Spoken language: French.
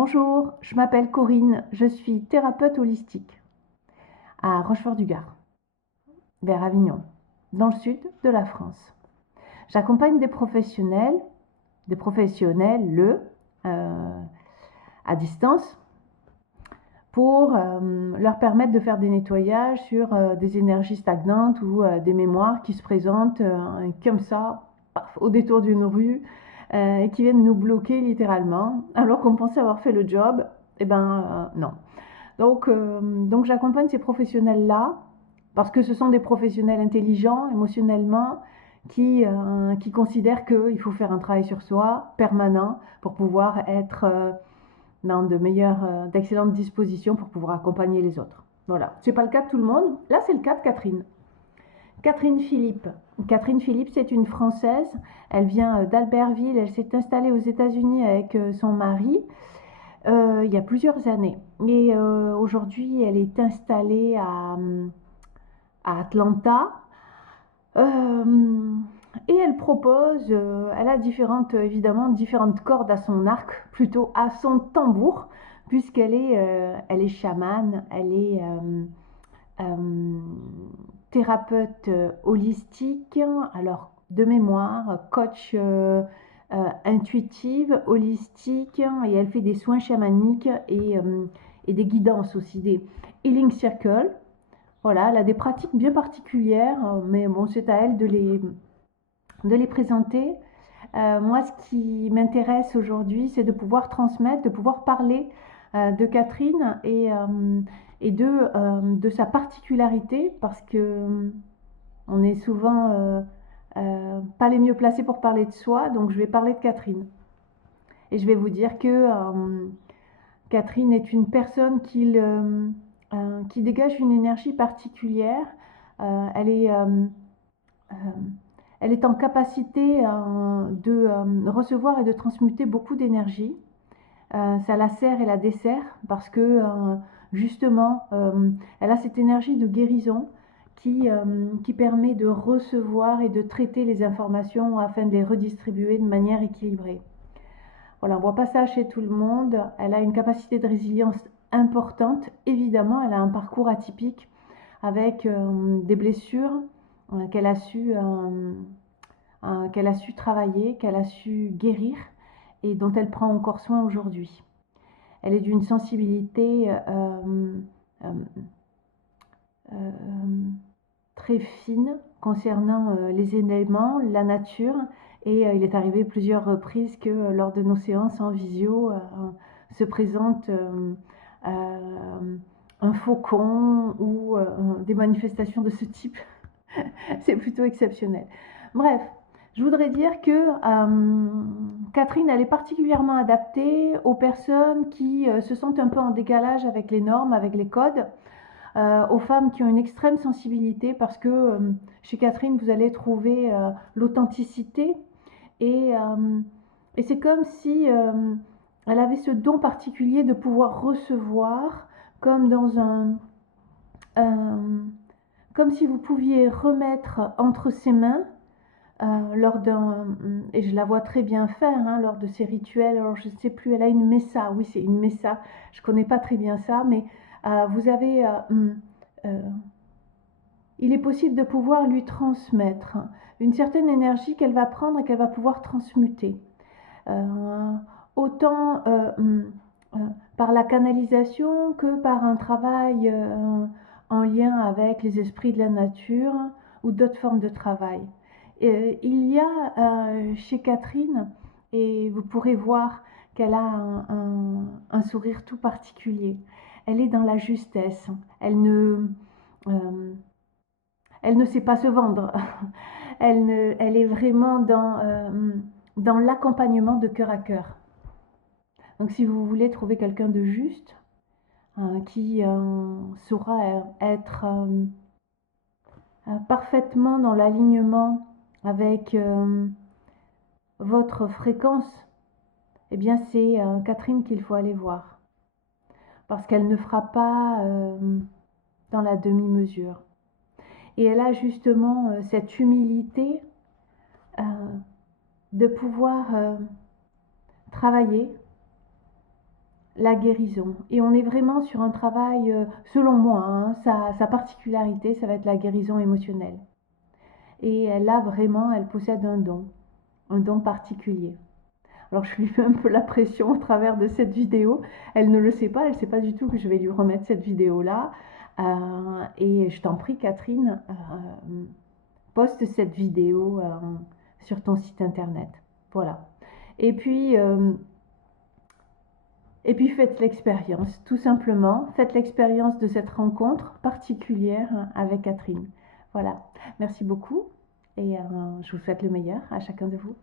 Bonjour, je m'appelle Corinne, je suis thérapeute holistique à Rochefort-du-Gard, vers Avignon, dans le sud de la France. J'accompagne des professionnels à distance pour leur permettre de faire des nettoyages sur des énergies stagnantes ou des mémoires qui se présentent comme ça, paf, au détour d'une rue, et qui viennent nous bloquer littéralement, alors qu'on pensait avoir fait le job. Eh ben non. Donc j'accompagne ces professionnels-là parce que ce sont des professionnels intelligents émotionnellement qui considèrent qu'il faut faire un travail sur soi permanent pour pouvoir être dans d'excellentes dispositions pour pouvoir accompagner les autres. Voilà, c'est pas le cas de tout le monde. Là, c'est le cas de Catherine. Catherine Philippe. Catherine Philippe, c'est une Française. Elle vient d'Albertville. Elle s'est installée aux États-Unis avec son mari il y a plusieurs années. Et aujourd'hui, elle est installée à Atlanta. Euh, et elle propose, elle a évidemment différentes cordes à son arc, plutôt à son tambour, puisqu'elle est chamane, elle est thérapeute holistique, alors de mémoire, coach intuitive, holistique, et elle fait des soins chamaniques et des guidances aussi, des healing circles. Voilà, elle a des pratiques bien particulières, mais bon, c'est à elle de les présenter. Moi, ce qui m'intéresse aujourd'hui, c'est de pouvoir transmettre, de pouvoir parler de Catherine et de sa particularité, parce que on est souvent pas les mieux placés pour parler de soi, donc je vais parler de Catherine. Et je vais vous dire que Catherine est une personne qui dégage une énergie particulière. Euh, elle est euh, elle est en capacité de recevoir et de transmuter beaucoup d'énergie. Ça la sert et la dessert parce que justement, elle a cette énergie de guérison qui permet de recevoir et de traiter les informations afin de les redistribuer de manière équilibrée. Voilà, on ne voit pas ça chez tout le monde. Elle a une capacité de résilience importante. Évidemment, elle a un parcours atypique avec des blessures qu'elle a qu'elle a su travailler, qu'elle a su guérir et dont elle prend encore soin aujourd'hui. Elle est d'une sensibilité euh, euh, très fine concernant les éléments, la nature, et il est arrivé plusieurs reprises que lors de nos séances en visio se présente un faucon ou des manifestations de ce type. C'est plutôt exceptionnel. Bref, je voudrais dire que Catherine, elle est particulièrement adaptée aux personnes qui se sentent un peu en décalage avec les normes, avec les codes, aux femmes qui ont une extrême sensibilité, parce que chez Catherine, vous allez trouver l'authenticité et, euh, et c'est comme si elle avait ce don particulier de pouvoir recevoir comme dans un comme si vous pouviez remettre entre ses mains lors et je la vois très bien faire lors de ces rituels. Alors je ne sais plus, elle a une messa, oui c'est une messa, je ne connais pas très bien ça, mais vous avez, euh, il est possible de pouvoir lui transmettre une certaine énergie qu'elle va prendre et qu'elle va pouvoir transmuter. Euh, autant euh, par la canalisation que par un travail en lien avec les esprits de la nature ou d'autres formes de travail. Il y a chez Catherine, et vous pourrez voir qu'elle a un sourire tout particulier. Elle est dans la justesse. Euh, elle ne sait pas se vendre. Elle est vraiment dans l'accompagnement de cœur à cœur. Donc si vous voulez trouver quelqu'un de juste, qui saura être parfaitement dans l'alignement avec votre fréquence, eh bien c'est Catherine qu'il faut aller voir. Parce qu'elle ne fera pas dans la demi-mesure. Et elle a justement cette humilité euh, de pouvoir travailler la guérison. Et on est vraiment sur un travail, selon moi, hein, sa particularité, ça va être la guérison émotionnelle. Et là, vraiment, elle possède un don particulier. Alors je lui mets un peu la pression au travers de cette vidéo. Elle ne le sait pas, elle ne sait pas du tout que je vais lui remettre cette vidéo-là. Et je t'en prie, Catherine, poste cette vidéo sur ton site internet. Voilà. Et puis faites l'expérience, tout simplement. Faites l'expérience de cette rencontre particulière avec Catherine. Voilà. Merci beaucoup et je vous souhaite le meilleur à chacun de vous.